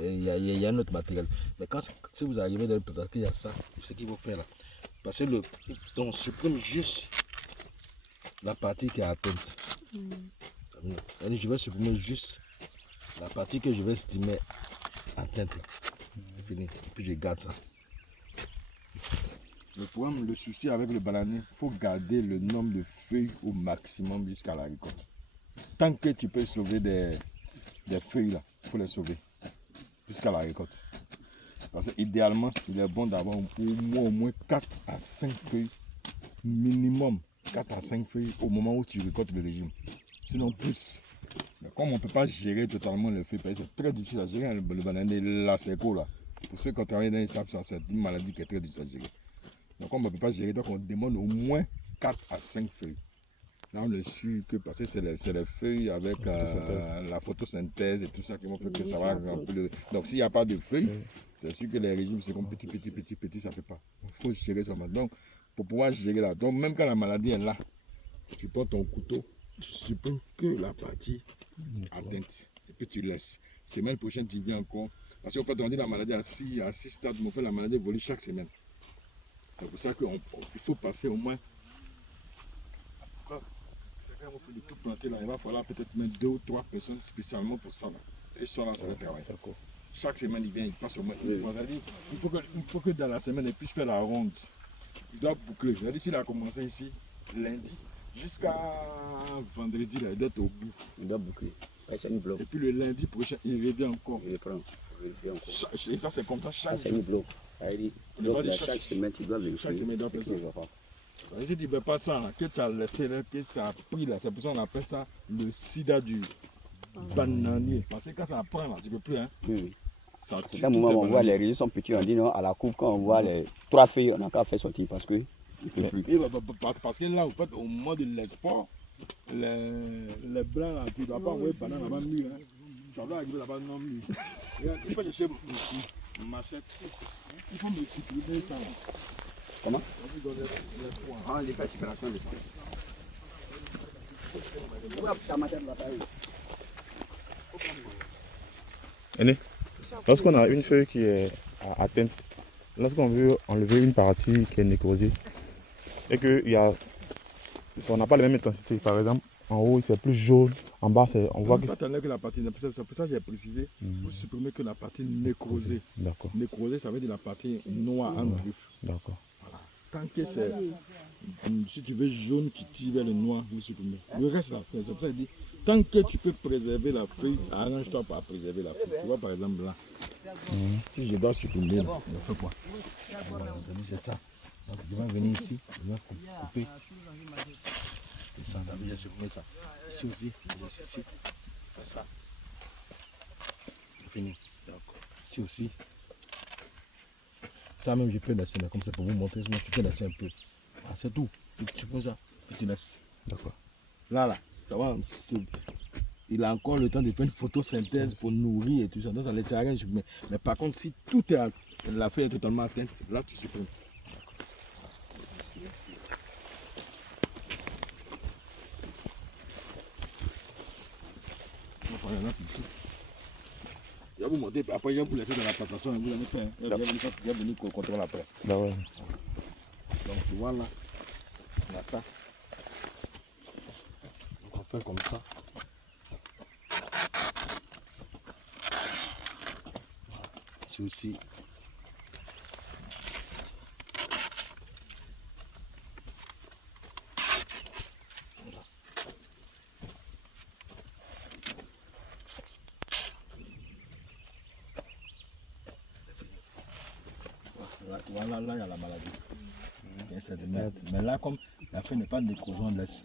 y a un autre matériel. Mais si vous arrivez dans le total, il y a ça, ce qu'il faut faire là. Parce que on supprime juste la partie qui est atteinte. Je vais supprimer juste la partie que je vais estimer atteinte là. C'est fini. Et puis je garde ça. Le problème, le souci avec le bananier, il faut garder le nombre de feuilles au maximum jusqu'à la récolte. Tant que tu peux sauver des feuilles là, il faut les sauver jusqu'à la récolte. Parce que idéalement, il est bon d'avoir au moins 4 à 5 feuilles minimum. 4 à 5 feuilles au moment où tu récoltes le régime. Sinon plus. Mais comme on ne peut pas gérer totalement les feuilles, c'est très difficile à gérer le bananier, la séco là. Pour ceux qui ont travaillé dans les sables, c'est une maladie qui est très difficile à gérer. Donc on ne peut pas gérer, donc on demande au moins 4 à 5 feuilles. Là on est sûr que parce que c'est les feuilles avec la photosynthèse et tout ça qui vont faire que ça va remplir. Donc s'il n'y a pas de feuilles, c'est sûr que les régimes seront petit, ça ne fait pas. Il faut gérer ça. Donc pour pouvoir gérer là, donc même quand la maladie est là, tu prends ton couteau, tu supprimes que la partie atteinte et puis tu laisses. Semaine prochaine tu viens encore. Parce qu'en fait on dit la maladie à 6 stades, mais on fait la maladie évolue chaque semaine. C'est pour ça qu'il faut passer au moins. Chacun va faire de tout planter là. Il va falloir peut-être mettre 2 ou 3 personnes spécialement pour ça. Là. Et ça là, ça va travailler. Chaque semaine, il vient, il passe au moins une fois. Il faut que dans la semaine, il puisse faire la ronde. Il doit boucler. C'est-à-dire s'il a commencé ici lundi, jusqu'à vendredi, là, il doit être au bout. Il doit boucler. Et puis le lundi prochain, il revient encore. Il reprend. Et ça, c'est comme ça chaque jour. C'est une bloc. Chaque semaine, tu dois vérifier. Chaque semaine, il doit faire ça. Si tu ne fais pas ça, là, que tu as laissé, là, que ça a pris, là, c'est pour ça qu'on appelle ça le sida du bananier. Parce que quand ça prend, là, tu ne peux plus. Hein. Oui. C'est un moment où on voit les résultats sont petits, on dit non, à la coupe, quand on voit les 3 feuilles, on n'a qu'à faire sortir parce que il ne peut plus. Parce que là, en fait, au moment de l'export, les blancs, là, tu ne dois pas envoyer banane là-bas mûr. Hein. Ça doit arriver là-bas non mûr. Il faut chercher machette. Il faut me supprimer ça. Comment? Ah, il fait supération de ça. Lorsqu'on a une feuille qui est atteinte, lorsqu'on veut enlever une partie qui est nécrosée, et qu'on n'a pas la même intensité, par exemple, en haut c'est plus jaune, en bas on voit que c'est la partie, c'est pour ça que j'ai précisé, vous supprimez que la partie nécrosée. D'accord. Nécrosée, ça veut dire la partie noire en griffe. D'accord. Voilà. Tant que c'est, si tu veux jaune qui tire vers le noir, vous supprimez. Le reste là, c'est pour ça que je dis, tant que tu peux préserver la feuille, arrange-toi pour préserver la feuille. Tu vois par exemple là, si je dois supprimer, là, je fais quoi? C'est ça. Donc je vais venir ici, je vais couper. C'est ça, j'ai supprimé ça. Ici aussi, ici, fais ça. C'est fini. Ici aussi. Ça même je peux laisser là, comme ça pour vous montrer, sinon tu peux laisser un peu. Ah, c'est tout. Tu prends ça, puis tu laisses. D'accord. Là, ça va. Il a encore le temps de faire une photosynthèse pour nourrir et tout ça. Donc ça ne laisse rien. Mais par contre, si tout est la feuille est totalement atteinte, là tu supprimes. Je vais vous montrer, après je vais vous laisser dans la plantation et vous allez faire. Je vais venir contrôler après. Ouais. Donc tu vois là, on a ça. Donc on fait comme ça. C'est aussi. Voilà, là il y a la maladie. Mais là, comme la feuille n'est pas nécrosée, on laisse.